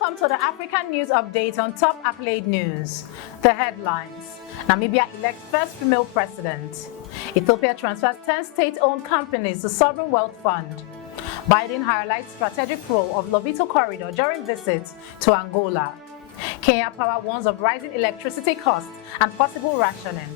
Welcome to the African News Update on Top Accolade News. The headlines: Namibia elects first female president. Ethiopia transfers 10 state-owned companies to Sovereign Wealth Fund. Biden highlights strategic role of LOBITO corridor during visit to Angola. Kenya Power warns of rising electricity costs and possible rationing.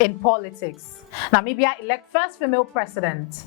In politics, Namibia elects first female president.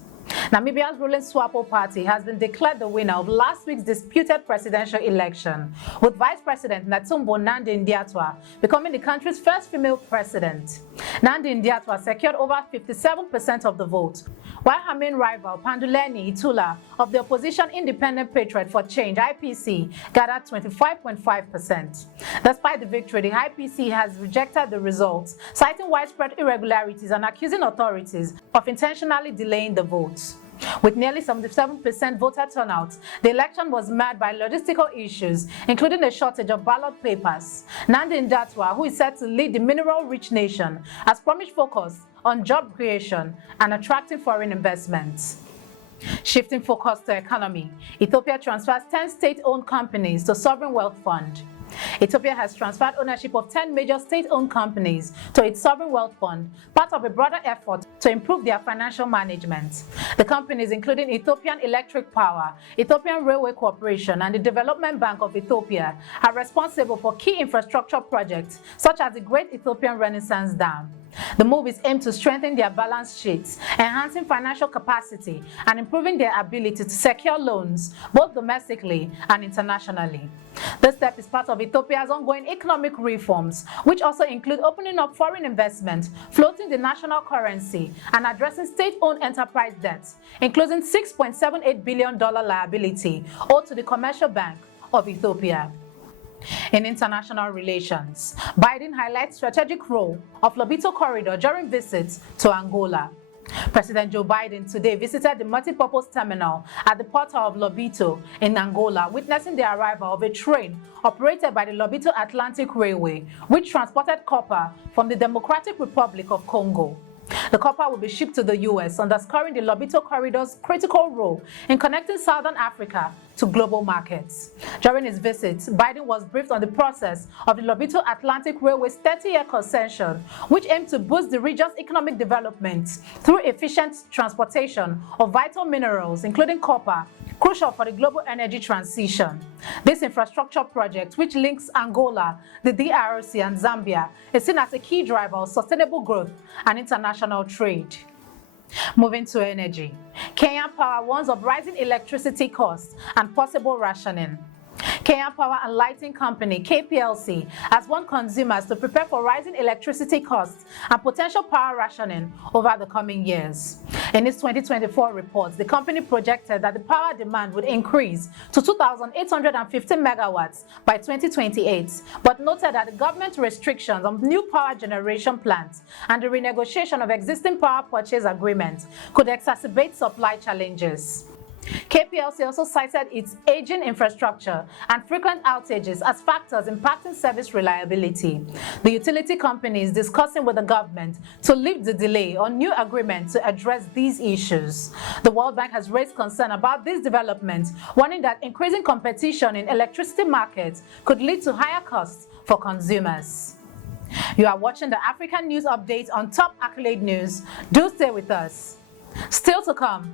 Namibia's ruling SWAPO party has been declared the winner of last week's disputed presidential election, with Vice President Netumbo Nandi-Ndaitwah becoming the country's first female president. Nandi-Ndaitwah secured over 57% of the vote, while her main rival Panduleni Itula of the opposition Independent Patriot for Change (IPC) gathered 25.5%. Despite the victory, the IPC has rejected the results, citing widespread irregularities and accusing authorities of intentionally delaying the votes. With nearly 77% voter turnout, the election was marred by logistical issues, including a shortage of ballot papers. Nandi-Ndaitwah, who is set to lead the mineral-rich nation, has promised focus on job creation and attracting foreign investments. Shifting focus to economy, Ethiopia transfers 10 state-owned companies to Sovereign Wealth Fund. Ethiopia has transferred ownership of 10 major state-owned companies to its Sovereign Wealth Fund, part of a broader effort to improve their financial management. The companies, including Ethiopian Electric Power, Ethiopian Railway Corporation, and the Development Bank of Ethiopia, are responsible for key infrastructure projects such as the Great Ethiopian Renaissance Dam. The move is aimed to strengthen their balance sheets, enhancing financial capacity, and improving their ability to secure loans, both domestically and internationally. This step is part of Ethiopia's ongoing economic reforms, which also include opening up foreign investment, floating the national currency, and addressing state-owned enterprise debts, including $6.78 billion liability owed to the Commercial Bank of Ethiopia. In international relations, Biden highlights strategic role of LOBITO corridor during visits to Angola. President Joe Biden today visited the multipurpose terminal at the port of LOBITO in Angola, witnessing the arrival of a train operated by the LOBITO Atlantic Railway, which transported copper from the Democratic Republic of Congo. The copper will be shipped to the U.S., underscoring the LOBITO corridor's critical role in connecting Southern Africa to global markets. During his visit, Biden was briefed on the process of the LOBITO Atlantic Railway's 30-year concession, which aimed to boost the region's economic development through efficient transportation of vital minerals, including copper, crucial for the global energy transition. This infrastructure project, which links Angola, the DRC, and Zambia, is seen as a key driver of sustainable growth and international trade. Moving to energy, Kenya Power warns of rising electricity costs and possible rationing. Kenya Power and Lighting Company (KPLC) has warned consumers to prepare for rising electricity costs and potential power rationing over the coming years. In its 2024 report, the company projected that the power demand would increase to 2,850 megawatts by 2028, but noted that the government restrictions on new power generation plants and the renegotiation of existing power purchase agreements could exacerbate supply challenges. KPLC also cited its aging infrastructure and frequent outages as factors impacting service reliability. The utility company is discussing with the government to lift the delay on new agreements to address these issues. The World Bank has raised concern about these developments, warning that increasing competition in electricity markets could lead to higher costs for consumers. You are watching the African News Update on Top Accolade News. Do stay with us. Still to come.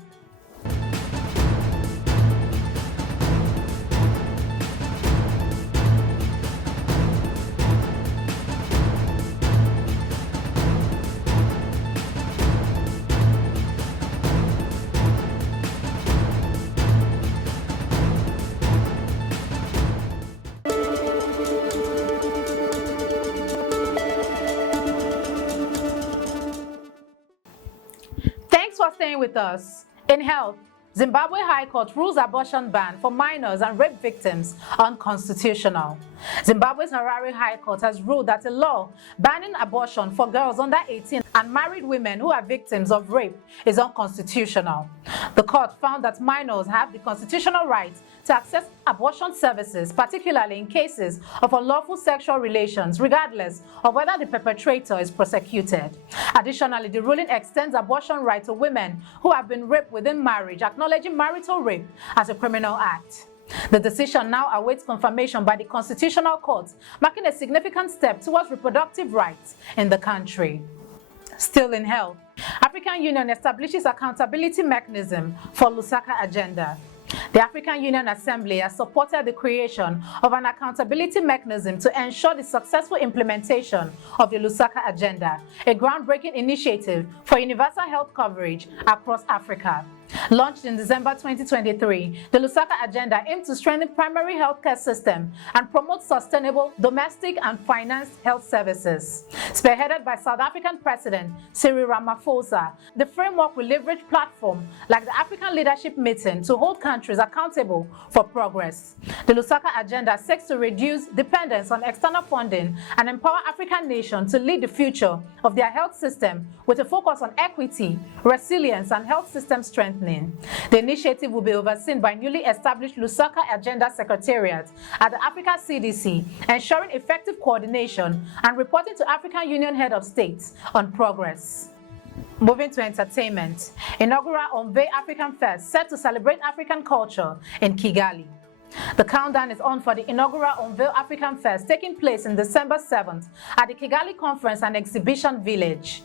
Thanks for staying with us. In health, Zimbabwe High Court rules abortion ban for minors and rape victims unconstitutional. Zimbabwe's Harare High Court has ruled that a law banning abortion for girls under 18 and married women who are victims of rape is unconstitutional. The court found that minors have the constitutional right to access abortion services, particularly in cases of unlawful sexual relations, regardless of whether the perpetrator is prosecuted. Additionally, the ruling extends abortion rights to women who have been raped within marriage, acknowledging marital rape as a criminal act. The decision now awaits confirmation by the Constitutional Court, marking a significant step towards reproductive rights in the country. Still in health, African Union establishes accountability mechanism for LUSAKA agenda. The African Union Assembly has supported the creation of an accountability mechanism to ensure the successful implementation of the LUSAKA agenda, a groundbreaking initiative for universal health coverage across Africa. Launched in December 2023, the LUSAKA agenda aims to strengthen primary healthcare system and promote sustainable domestic and financed health services. Spearheaded by South African President Cyril Ramaphosa, the framework will leverage platforms like the African Leadership Meeting to hold countries accountable for progress. The LUSAKA agenda seeks to reduce dependence on external funding and empower African nations to lead the future of their health system with a focus on equity, resilience, and health system strengthening. The initiative will be overseen by newly established LUSAKA Agenda Secretariat at the Africa CDC, ensuring effective coordination and reporting to African Union Head of States on progress. Moving to entertainment, inaugural UNVEIL African Fest set to celebrate African culture in Kigali. The countdown is on for the inaugural UNVEIL African Fest taking place on December 7th at the Kigali Conference and Exhibition Village.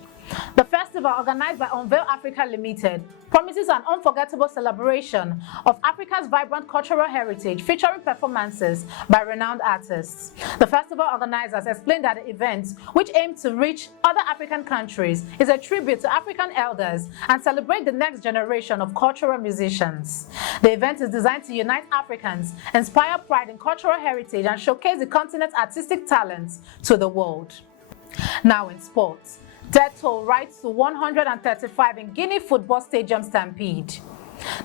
The festival, organized by UNVEIL Africa Limited, promises an unforgettable celebration of Africa's vibrant cultural heritage featuring performances by renowned artists. The festival organizers explained that the event, which aims to reach other African countries, is a tribute to African elders and celebrate the next generation of cultural musicians. The event is designed to unite Africans, inspire pride in cultural heritage, and showcase the continent's artistic talents to the world. Now in sports. Death toll rises to 135 in Guinea football stadium stampede.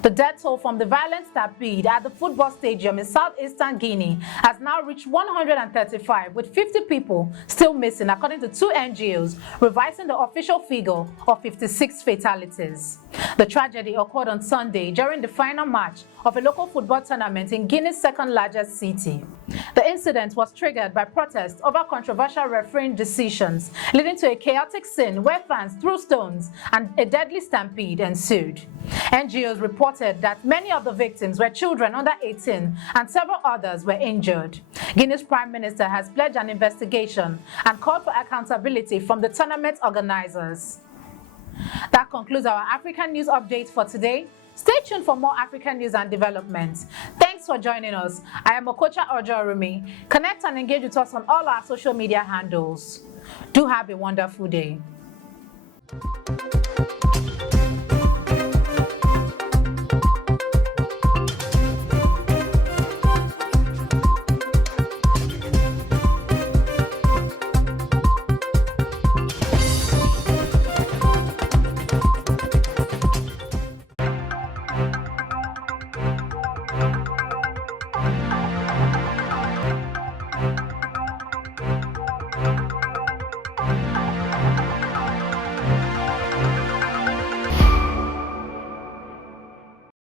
The death toll from the violent stampede at the football stadium in southeastern Guinea has now reached 135, with 50 people still missing, according to two NGOs, revising the official figure of 56 fatalities. The tragedy occurred on Sunday during the final match of a local football tournament in Guinea's second-largest city. The incident was triggered by protests over controversial refereeing decisions, leading to a chaotic scene where fans threw stones and a deadly stampede ensued. NGOs reported that many of the victims were children under 18 and several others were injured. Guinea's Prime Minister has pledged an investigation and called for accountability from the tournament organizers. That concludes our African News Update for today. Stay tuned for more African news and developments. Thanks for joining us. I am Okocha Ojorumi. Connect and engage with us on all our social media handles. Do have a wonderful day.